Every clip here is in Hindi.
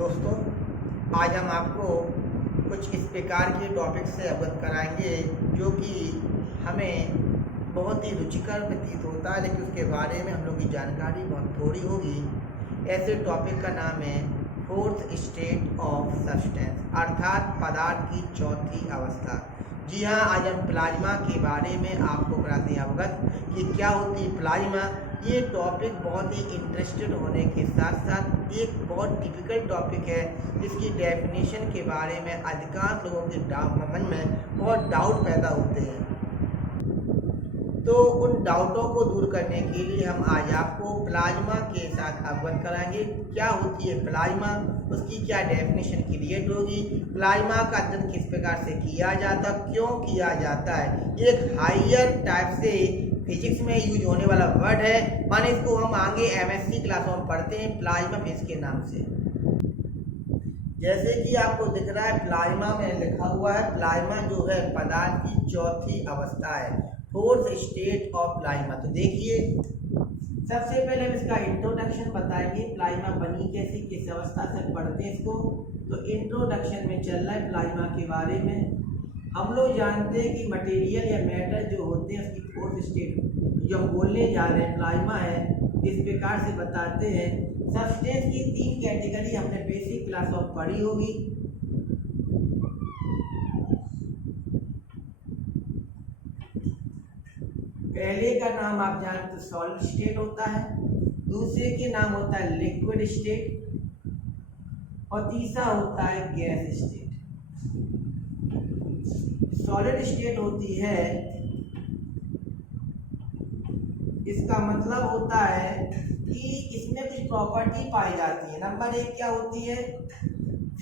दोस्तों, आज हम आपको कुछ इस प्रकार के टॉपिक से अवगत कराएंगे जो कि हमें बहुत ही रुचिकर प्रतीत होता है, लेकिन उसके बारे में हम लोग की जानकारी बहुत थोड़ी होगी। ऐसे टॉपिक का नाम है फोर्थ स्टेट ऑफ सब्सटेंस, अर्थात पदार्थ की चौथी अवस्था। जी हाँ, आज हम प्लाज्मा के बारे में आपको कराते हैं अवगत कि क्या होती है प्लाज्मा। ये टॉपिक बहुत ही इंटरेस्टेड होने के साथ साथ एक बहुत डिफिकल्ट टॉपिक है, जिसकी डेफिनेशन के बारे में अधिकांश लोगों के मन में बहुत डाउट पैदा होते हैं। तो उन डाउटों को दूर करने के लिए हम आज आपको प्लाज्मा के साथ अवगत कराएंगे। क्या होती है प्लाज्मा, उसकी क्या डेफिनेशन क्रिएट होगी, प्लाज्मा का अध्ययन किस प्रकार से किया जाता, क्यों किया जाता है। एक हायर टाइप से फिजिक्स में यूज होने वाला वर्ड है, माने इसको हम आगे एमएससी क्लासों में पढ़ते हैं प्लाज्मा फिजिक्स के नाम से। जैसे कि आपको दिख रहा है प्लाज्मा में लिखा हुआ है, प्लाज्मा जो है पदार्थ की चौथी अवस्था है, फोर्थ स्टेट ऑफ प्लाज्मा। तो देखिए, सबसे पहले हम इसका इंट्रोडक्शन बताएंगे, प्लाज्मा बनी कैसे, किस अवस्था से पढ़ते हैं इसको। तो इंट्रोडक्शन में चल रहा है प्लाज्मा के बारे में। हम लोग जानते हैं कि मटेरियल या मैटर जो होते हैं उसकी फोर्थ स्टेट जो हम बोलने जा रहे हैं प्लाज्मा है, इस प्रकार से बताते हैं। सब्सटेंस की तीन कैटेगरी हमने बेसिक क्लास में पढ़ी होगी। पहले का नाम आप जानते हैं सॉलिड स्टेट होता है, दूसरे के नाम होता है लिक्विड स्टेट, और तीसरा होता है गैस स्टेट। सॉलिड स्टेट होती है, इसका मतलब होता है कि इसमें कुछ प्रॉपर्टी पाई जाती है। नंबर एक क्या होती है,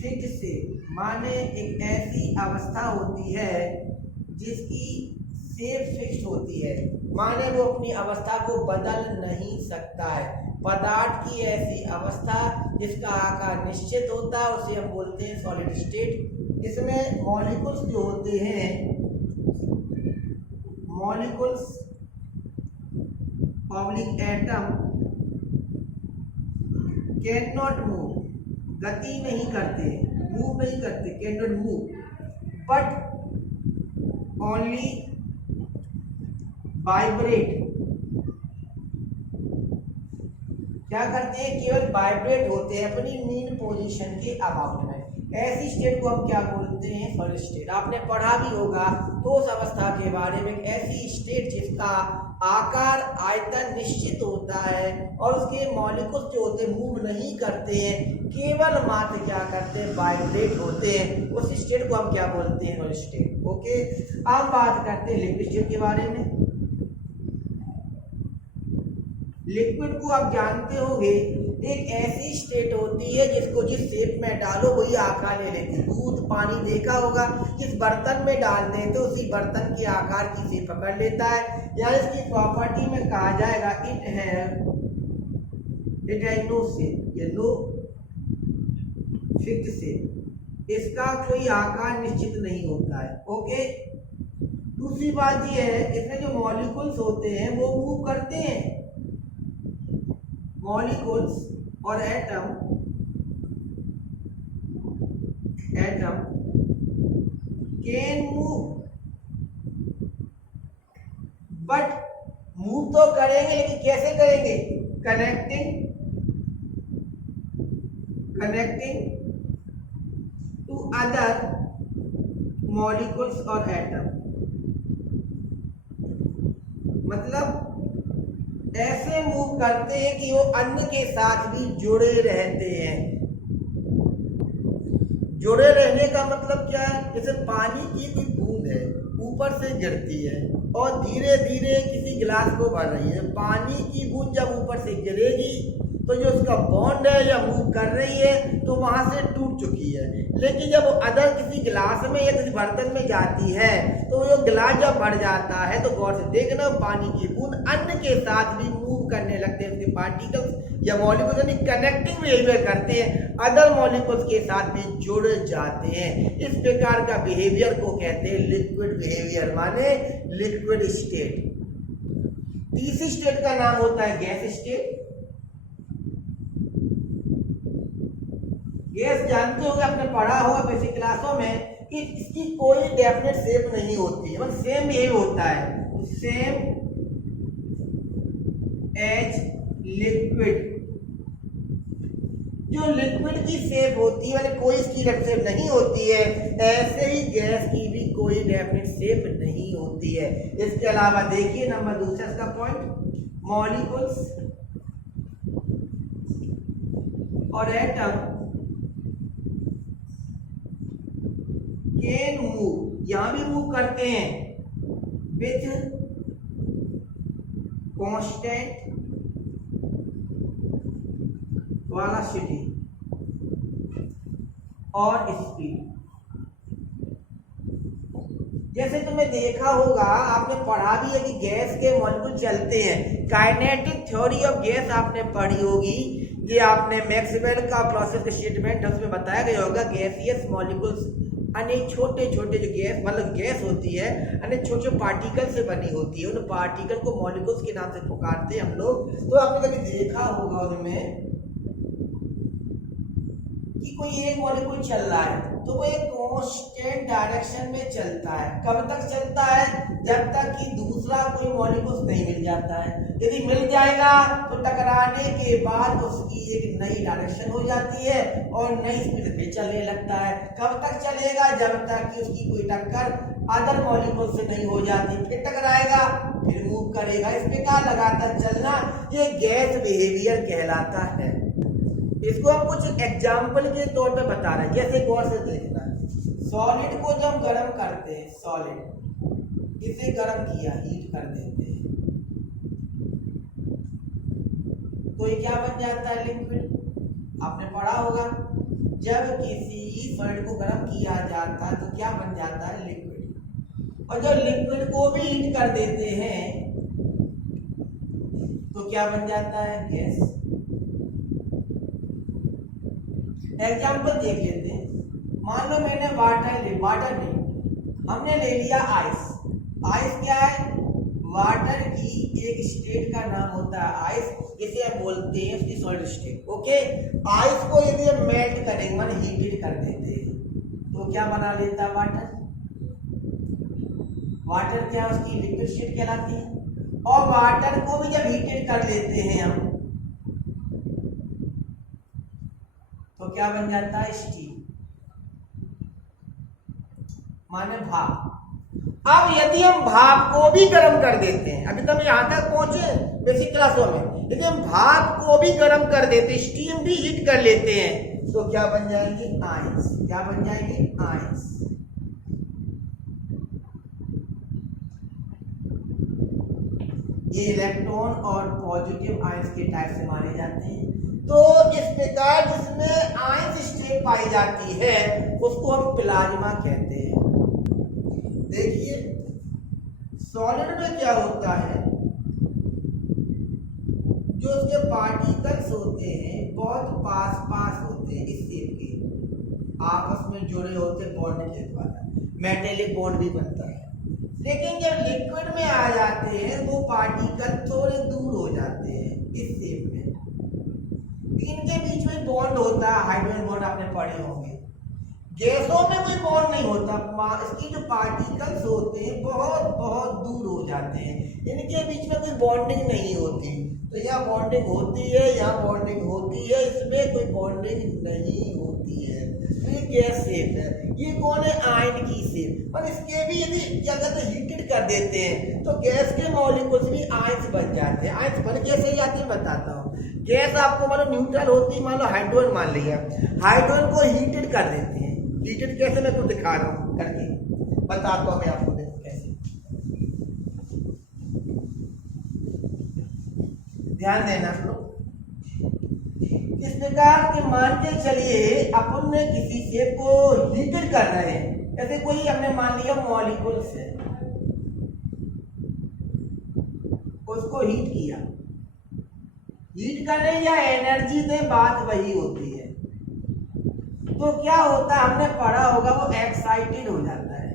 फिक्स स्टेट, माने एक ऐसी अवस्था होती है जिसकी शेप फिक्स होती है, माने वो अपनी अवस्था को बदल नहीं सकता है। पदार्थ की ऐसी अवस्था जिसका आकार निश्चित होता है उसे हम बोलते हैं सॉलिड स्टेट। इसमें मॉलिक्यूल्स जो होते हैं, molecules oblique atom can not move, गति नहीं करते, मूव नहीं करते, can not move, but only vibrate. क्या करते हैं, केवल वाइब्रेट होते हैं अपनी मीन पोजीशन के अबाउट में। ऐसी स्टेट को हम क्या बोलते हैं, सॉलिड स्टेट। आपने पढ़ा भी होगा तो उस अवस्था के बारे में, ऐसी स्टेट जिसका आकार आयतन निश्चित होता है और उसके मॉलिक्यूल्स जो होते हैं मूव नहीं करते हैं, केवल मात्र क्या करते हैं, वाइब्रेट होते हैं। उस स्टेट को हम क्या बोलते हैं, सॉलिड स्टेट। ओके, अब बात करते हैं लिक्विड स्टेट के बारे में। लिक्विड को आप जानते होंगे, एक ऐसी स्टेट होती है जिसको जिस शेप में डालो वही आकार ले लेती है। दूध पानी देखा होगा, जिस बर्तन में डालते हैं तो उसी बर्तन के आकार की शेप पकड़ लेता है। या इसकी प्रॉपर्टी में कहा जाएगा इट है नो शेप, ये नो फिक्स शेप, इसका कोई आकार निश्चित नहीं होता है। ओके, दूसरी बात ये है, इसमें जो मॉलिक्यूल्स होते हैं वो मूव करते हैं। मॉलिक्यूल्स और atom can move, but move तो करेंगे लेकिन कैसे करेंगे, कनेक्टिंग टू अदर मॉलिक्यूल्स और एटम। मतलब ऐसे मूव करते हैं कि वो अन्य के साथ भी जुड़े रहते हैं। जुड़े रहने का मतलब क्या है, जैसे पानी की कोई बूंद है ऊपर से गिरती है और धीरे धीरे किसी गिलास को भर रही है। पानी की बूंद जब ऊपर से गिरेगी तो जो उसका बॉन्ड है या मूव कर रही है तो वहां से टूट चुकी है। लेकिन जब वो अदर किसी गिलास में या किसी बर्तन में जाती है तो वो गिलास जब भर जाता है तो गौर से देखना, पानी की बूंद अन्य के साथ भी मूव करने लगते हैं। उसके पार्टिकल्स या मॉलिक्यूल्स यानी कनेक्टिंग बिहेवियर करते हैं, अदर मॉलिक्यूल्स के साथ भी जुड़ जाते हैं। इस प्रकार का बिहेवियर को कहते हैं लिक्विड बिहेवियर, माने लिक्विड स्टेट। तीसरी स्टेट का नाम होता है गैस स्टेट। गैस जानते होंगे, आपने पढ़ा होगा बेसिक क्लासों में कि इसकी कोई डेफिनेट शेप नहीं होती है, मतलब सेम बिहेव होता है, सेम एज लिक्विड। जो लिक्विड की शेप होती है मतलब कोई इसकी शेप नहीं होती है, ऐसे ही गैस की भी कोई डेफिनेट शेप नहीं होती है। इसके अलावा देखिए नंबर दूसरा इसका पॉइंट, मॉलिक्यूल्स और एटम कैन मूव, यहां भी मूव करते हैं विथ कांस्टेंट वेलोसिटी और स्पीड। जैसे तुमने देखा होगा, आपने पढ़ा भी है कि गैस के मॉलिक्यूल चलते हैं, काइनेटिक थ्योरी ऑफ गैस आपने पढ़ी होगी, ये आपने मैक्सवेल का प्रोसेस स्टेटमेंट है उसमें बताया गया होगा, गैसियस मॉलिक्यूल्स अनेक छोटे छोटे जो गैस मतलब गैस होती है अनेक छोटे छोटे पार्टिकल से बनी होती है, उन पार्टिकल को मॉलिक्यूल्स के नाम से पुकारते हैं हम लोग। तो आपने कभी देखा होगा उनमें कि कोई एक मॉलिक्यूल चल रहा है तो वो एक कांस्टेंट डायरेक्शन में चलता है, कब तक चलता है, जब तक कि दूसरा कोई मॉलिक्यूल नहीं मिल जाता है। यदि मिल जाएगा तो टकराने के बाद उसकी एक नई डायरेक्शन हो जाती है और नई स्पीड पे चलने लगता है। कब तक चलेगा, जब तक कि उसकी कोई टक्कर अदर मॉलिक्यूल से नहीं हो जाती, फिर टकराएगा फिर मूव करेगा, इस प्रकार लगातार चलना ये गैस बिहेवियर कहलाता है। इसको हम कुछ एग्जाम्पल के तौर पे बता रहे हैं, जैसे गौर से देखना, सॉलिड को जब गर्म करते हैं, सॉलिड इसे गर्म किया, हीट कर देते हैं तो ये क्या बन जाता है, लिक्विड। आपने पढ़ा होगा जब किसी सॉलिड को गर्म किया जाता है तो क्या बन जाता है, लिक्विड। और जब लिक्विड को भी हीट कर देते हैं तो क्या बन जाता है, गैस। एग्जाम्पल देख लेते हैं, मान लो मैंने वाटर नहीं, हमने ले लिया आइस। आइस क्या है, वाटर की एक स्टेट का नाम होता है आइस, इसे हम बोलते हैं उसकी सॉलिड स्टेट। ओके, आइस को यदि हम मेल्ट करेंगे मतलब हीटेड कर देते हैं तो क्या बना लेता है, वाटर। वाटर क्या उसकी लिक्विड स्टेट कहलाती है। और वाटर को भी जब हीटेड कर लेते हैं हम तो क्या बन जाता है, स्टीम, माने भाप। अब यदि हम भाप को भी गर्म कर देते हैं, अभी तो हम यहां तक पहुंचे बेसिक क्लासों में, यदि हम भाप को भी गर्म कर देते हैं, स्टीम भी हीट कर लेते हैं तो क्या बन जाएंगे, आयंस। क्या बन जाएंगे, आयंस। ये इलेक्ट्रॉन और पॉजिटिव आयंस के टाइप से माने जाते हैं। तो इस प्रकार जिसमें आयंस स्टेट पाई जाती है उसको हम प्लाज्मा कहते हैं। देखिए सॉलिड में क्या होता है, जो उसके पार्टिकल्स होते हैं बहुत पास पास होते हैं, इस शेप के आपस में जुड़े होते हैं बॉन्ड के द्वारा, मेटेलिक बॉन्ड भी बनता है। लेकिन जब लिक्विड में आ जाते हैं वो पार्टिकल थोड़े दूर हो जाते हैं इस शेप में, इनके बीच में बॉन्ड होता है, हाइड्रोजन बॉन्ड आपने पढ़े होंगे। गैसों में कोई बॉन्ड नहीं होता, इसकी जो पार्टिकल्स होते हैं बहुत बहुत दूर हो जाते हैं, इनके बीच में कोई बॉन्डिंग नहीं होती। तो यहाँ बॉन्डिंग होती है, यहाँ बॉन्डिंग होती है, इसमें कोई बॉन्डिंग नहीं होती है। तो ये गैस शेप है। ये कौन है, आयन की शेप। पर इसके भी यदि क्या कहते हैं हीटेड कर देते हैं तो गैस के मॉलिक्यूल्स भी आयंस बन जाते हैं। आयंस बन कैसे जाते हैं बताता हूँ। गैस आपको मान लो न्यूट्रल होती है, मान लो हाइड्रोजन मान लिया, हाइड्रोजन को हीटेड कर देते हैं। हीटेड कैसे, मैं कुछ दिखा रहा हूँ करके बताता हूँ मैं आपको, देखो कैसे, ध्यान देना लोग। इस प्रकार के मान के चलिए अपन ने किसी शेप को हीटेड कर रहे हैं, जैसे कोई हमने मान लिया मॉलिक्यूल से, उसको हीट किया, हीट करने या एनर्जी दे बात वही होती है। तो क्या होता है, हमने पढ़ा होगा वो एक्साइटेड हो जाता है,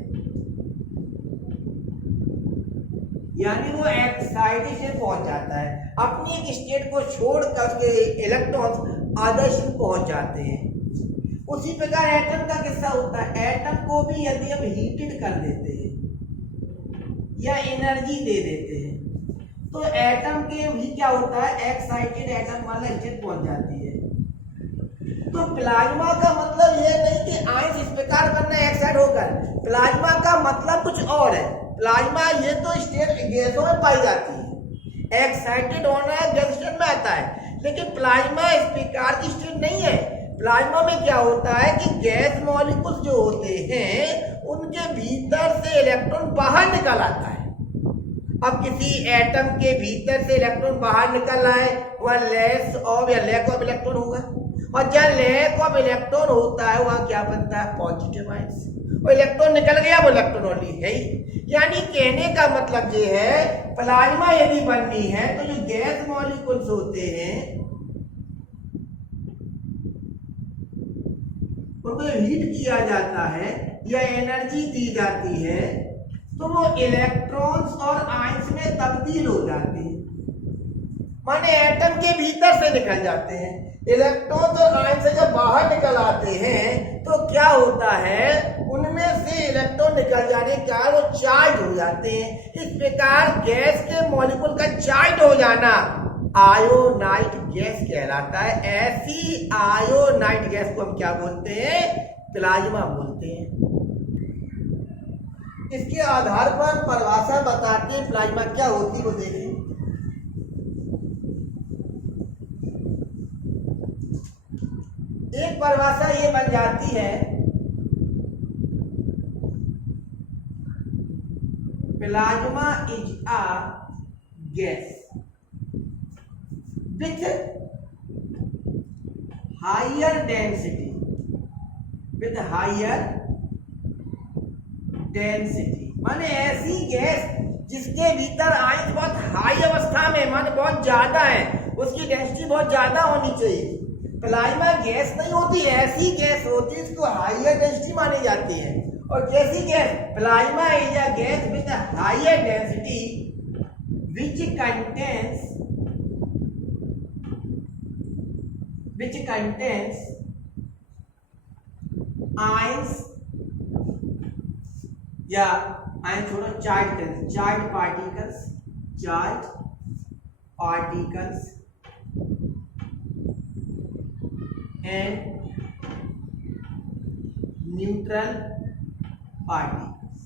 यानी वो एक्साइटेड से पहुंच जाता है, अपनी एक स्टेट को छोड़कर के इलेक्ट्रॉन्स अदर स्टेट पहुंच जाते हैं। उसी प्रकार एटम का किस्सा होता है। एटम को भी यदि हम हीटेड कर देते हैं या एनर्जी दे देते हैं तो एटम के भी क्या होता है, एक्साइटेड एटम वाला स्टेट पहुंच जाती है। तो प्लाज्मा का मतलब यह नहीं कि आयंस इस प्रकार बनना है एक्साइट होकर, प्लाज्मा का मतलब कुछ और है। प्लाज्मा ये तो स्टेट गैसों में पाई जाती है, एक्साइटेड होना गैस स्टेट में आता है, लेकिन प्लाज्मा इस प्रकार की स्टेट नहीं है। प्लाज्मा में क्या होता है कि गैस मॉलिक्यूल्स जो होते हैं उनके भीतर से इलेक्ट्रॉन बाहर निकल आता है। अब किसी एटम के भीतर से इलेक्ट्रॉन बाहर निकल आए, वह लेस ऑफ या लैक ऑफ इलेक्ट्रॉन होगा, और जब लैक ऑफ इलेक्ट्रॉन होता है वह क्या बनता है, पॉजिटिव आयंस। और इलेक्ट्रॉन निकल गया, वो इलेक्ट्रॉन ओनली है ही। यानी कहने का मतलब ये है, प्लाज्मा यदि बननी है तो जो गैस मॉलिक्यूल्स होते हैं उनको हीट किया जाता है या एनर्जी दी जाती है तो वो इलेक्ट्रॉन्स और आयंस में तब्दील हो जाते हैं। माने एटम के भीतर से निकल जाते हैं, इलेक्ट्रॉन्स और आयंस से जब बाहर निकल आते हैं तो क्या होता है, उनमें से इलेक्ट्रॉन निकल जाने के कारण वो चार्ज हो जाते हैं। इस प्रकार गैस के मॉलिक्यूल का चार्ज हो जाना आयोनाइट गैस कहलाता है। ऐसी आयोनाइट गैस को हम क्या बोलते हैं, प्लाज्मा बोलते हैं। इसके आधार पर परिभाषा बताते हैं प्लाज्मा क्या होती है, वो देखिए। एक परिभाषा ये बन जाती है, plasma is a gas with higher density, with higher density माने ऐसी गैस जिसके भीतर आयंस बहुत हाई अवस्था में, माने बहुत ज्यादा है, उसकी डेंसिटी बहुत ज्यादा होनी चाहिए। प्लाज्मा गैस नहीं होती, ऐसी गैस होती है इसको हायर डेंसिटी मानी जाती है। और कैसी gas, plasma is a gas with higher density which contains ions या आयन छोड़ो, charge particles and neutral particles.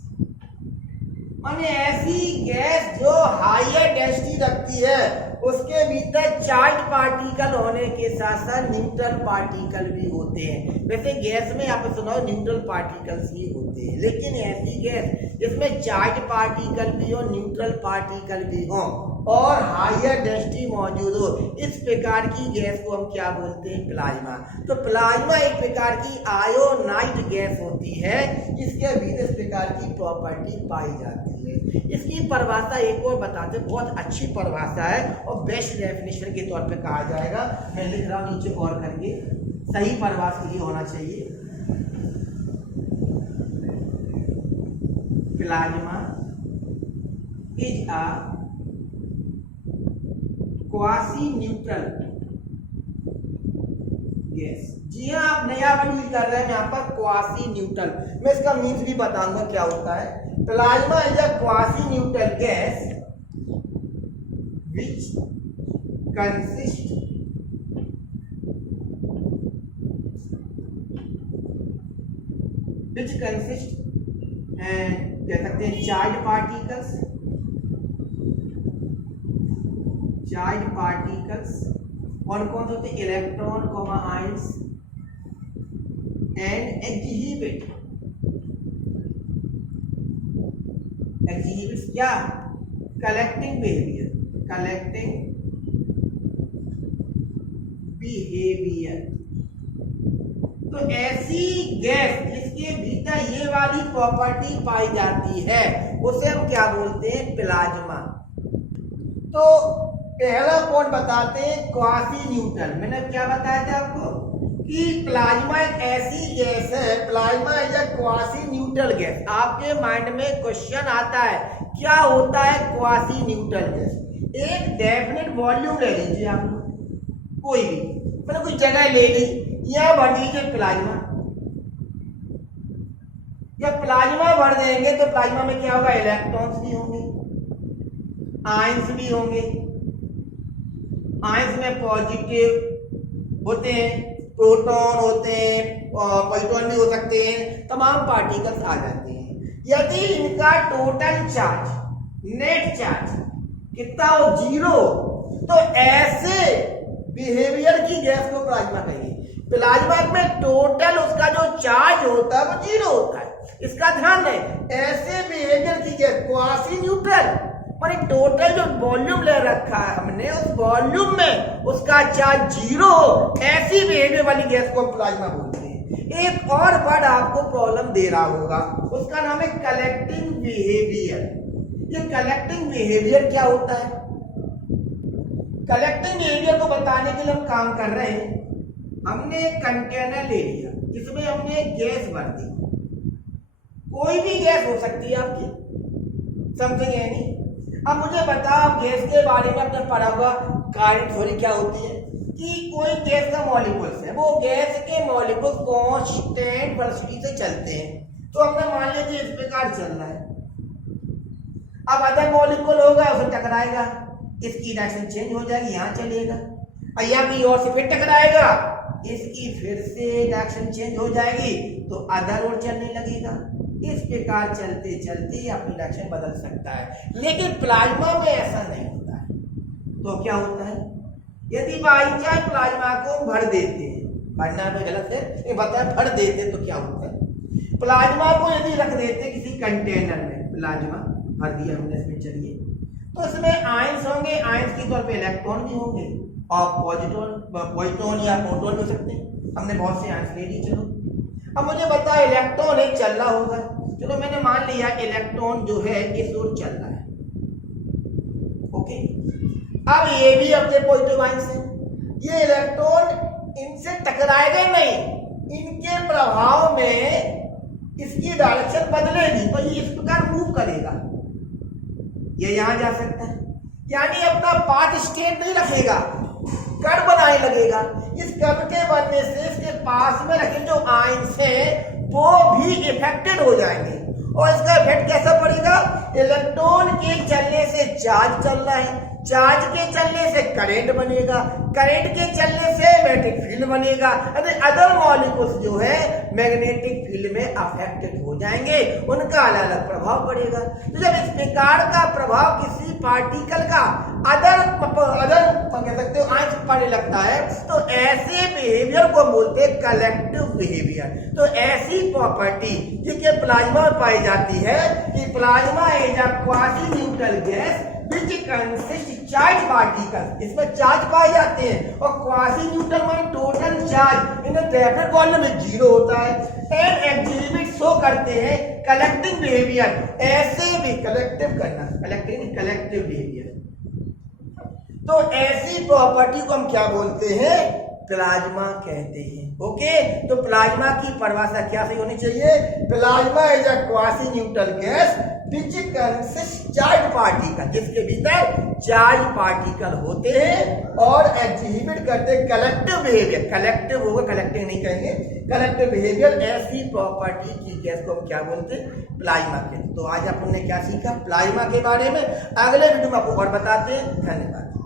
माने ऐसी गैस जो हायर डेंसिटी रखती है, उसके भीतर चार्ज पार्टिकल होने के साथ साथ न्यूट्रल पार्टिकल भी होते हैं। वैसे गैस में आप सुनाओ न्यूट्रल पार्टिकल्स ही होते हैं, लेकिन ऐसी गैस जिसमें चार्ज पार्टिकल भी हो, न्यूट्रल पार्टिकल भी हो और हायर डेंसिटी मौजूद हो, इस प्रकार की गैस को हम क्या बोलते हैं, प्लाज्मा। तो प्लाज्मा एक प्रकार की आयोनाइट गैस होती है, इसके भीतर इस प्रकार की प्रॉपर्टी पाई जाती है। इसकी परिभाषा एक और बताते, बहुत अच्छी परिभाषा है और बेस्ट डेफिनेशन के तौर पे कहा जाएगा। मैं लिख रहा हूं नीचे और करके, सही परिभाषा ये होना चाहिए। Plasma is a quasi neutral gas. जी हाँ, आप नया वर्ड यूज कर रहे हैं यहाँ पर, क्वासी न्यूट्रल। मैं इसका मीन्स भी बताऊंगा क्या होता है। Plasma is a quasi neutral gas which consist and कह सकते हैं चार्ज पार्टिकल्स कौन कौन होते हैं, इलेक्ट्रॉन आयंस एंड एग्जिबिट क्या, कलेक्टिंग बिहेवियर। तो ऐसी गैस जिसके भीतर ये वाली प्रॉपर्टी पाई जाती है उसे हम क्या बोलते हैं, प्लाज्मा। तो पहला पॉइंट बताते हैं क्वासी न्यूट्रल। मैंने क्या बताया था आपको कि प्लाज्मा एक ऐसी गैस है, plasma is a quasi neutral gas. आपके माइंड में क्वेश्चन आता है क्या होता है क्वासी न्यूट्रल गैस। एक डेफिनेट वॉल्यूम ले लीजिए, आप कोई भी, मैंने कोई जगह ले ली, यह भर दीजिए प्लाज्मा, जब प्लाज्मा भर देंगे तो प्लाज्मा में क्या होगा, इलेक्ट्रॉन्स भी होंगे, आयंस भी होंगे। आयंस में पॉजिटिव होते हैं, प्रोटॉन होते हैं, प्रोटॉन भी हो सकते हैं, तमाम पार्टिकल्स आ जाते हैं। यदि इनका टोटल चार्ज, नेट चार्ज कितना हो, 0, तो ऐसे बिहेवियर की गैस को प्लाज्मा कहेंगे। प्लाज्मा में टोटल उसका जो चार्ज होता है वो 0 होता है, इसका ध्यान रहे। ऐसे बिहेवियर की गैस क्वासी न्यूट्रल, पर टोटल जो वॉल्यूम ले रखा है हमने, उस वॉल्यूम में उसका चार्ज 0 हो, ऐसी बिहेवियर वाली गैस को हम प्लाज्मा बोलते हैं। एक और वर्ड आपको प्रॉब्लम दे रहा होगा, उसका नाम है कलेक्टिंग बिहेवियर। ये कलेक्टिंग बिहेवियर क्या होता है? कलेक्टिंग बिहेवियर को बताने के लिए हम काम कर रहे हैं। हमने एक कंटेनर ले लिया जिसमें हमने गैस भर दी, कोई भी गैस हो सकती है आपकी, समझेंगे नहीं। अब मुझे बताओ, गैस के बारे में आपने पढ़ा होगा, कार्य थ्योरी क्या होती है कि कोई गैस का मॉलिक्यूल्स है, वो गैस के मॉलिक्यूल कांस्टेंट वेलोसिटी से चलते हैं। तो हमने मान लीजिए इस प्रकार चल रहा है, अब अदर मॉलिक्यूल होगा उसे टकराएगा, इसकी डायरेक्शन चेंज हो जाएगी, यहाँ चलेगा, और यहाँ की ओर से फिर टकराएगा, इसकी फिर से डायरेक्शन चेंज हो जाएगी, तो अदर ओर चलने लगेगा। इस प्रकार चलते चलते अपनी डायरेक्शन बदल सकता है। लेकिन प्लाज्मा में ऐसा नहीं होता है। तो क्या होता है, यदि बाई चांस प्लाज्मा को भर देते हैं, भरना तो गलत है, बताए भर देते तो क्या होता है। प्लाज्मा को यदि रख देते किसी कंटेनर में, प्लाज्मा भर दिया हमने इसमें, चलिए, तो इसमें आयंस होंगे, आयंस के तौर पे इलेक्ट्रॉन भी होंगे, और पॉजिट्रॉन या प्रोटॉन हो सकते हैं। हमने बहुत से आयंस ले लिए। चलो अब मुझे बताओ, इलेक्ट्रॉन एक चल रहा होगा, चलो मैंने मान लिया इलेक्ट्रॉन जो है इस ओर चल रहा है, ओके। अब ये भी अपने पॉजिटिव आयंस है, ये इलेक्ट्रॉन इनसे टकराएगा नहीं, इनके प्रभाव में इसकी डायरेक्शन बदलेगी, तो ये इस प्रकार मूव करेगा, ये यहां जा सकता है, यानी अपना पाथ स्टेट नहीं रखेगा, कर्व बनाने लगेगा। इस कर्व के बनने से इसके पास में रखे जो आयंस हैं वो भी इफेक्टेड हो जाएंगे, और इसका इफेक्ट कैसा पड़ेगा, इलेक्ट्रॉन के चलने से चार्ज चल रहा है, चार्ज के चलने से करंट बनेगा, करंट के चलने से मैग्नेटिक फील्ड बनेगा, अदर मॉलिक्यूल्स जो है मैग्नेटिक फील्ड में अफेक्टेड हो जाएंगे, उनका अलग अलग प्रभाव पड़ेगा। तो जब इस प्रकार का प्रभाव किसी पार्टिकल का अदर कह सकते हो आंच पड़ने लगता है, तो ऐसे बिहेवियर को बोलते हैं कलेक्टिव बिहेवियर। तो ऐसी प्रॉपर्टी जिसके प्लाज्मा में पाई जाती है कि plasma is a quasi neutral gas which consists charge particle, इसमें चार्ज पाए जाते हैं, और क्वासी न्यूट्रल में total charge in definite volume में 0 होता है, एंड एग्जिबिट शो करते हैं कलेक्टिंग बिहेवियर। ऐसे भी कलेक्टिव करना, कलेक्टिव बिहेवियर। तो ऐसी प्रॉपर्टी को हम क्या बोलते हैं, प्लाज्मा कहते हैं, ओके। तो प्लाज्मा की परिभाषा क्या सही होनी चाहिए, plasma is a quasi neutral gas which consists charge particle, जिसके भीतर चार्ज पार्टिकल होते हैं और एग्जिबिट करते हैं कलेक्टिव बिहेवियर। कलेक्टिव होगा, कलेक्टिव नहीं कहेंगे, कलेक्टिव बिहेवियर। ऐसी प्रॉपर्टी की गैस को हम क्या बोलते हैं, प्लाज्मा कहते हैं। तो आज आपने क्या सीखा प्लाज्मा के बारे में, अगले वीडियो में आपको और बताते हैं। धन्यवाद।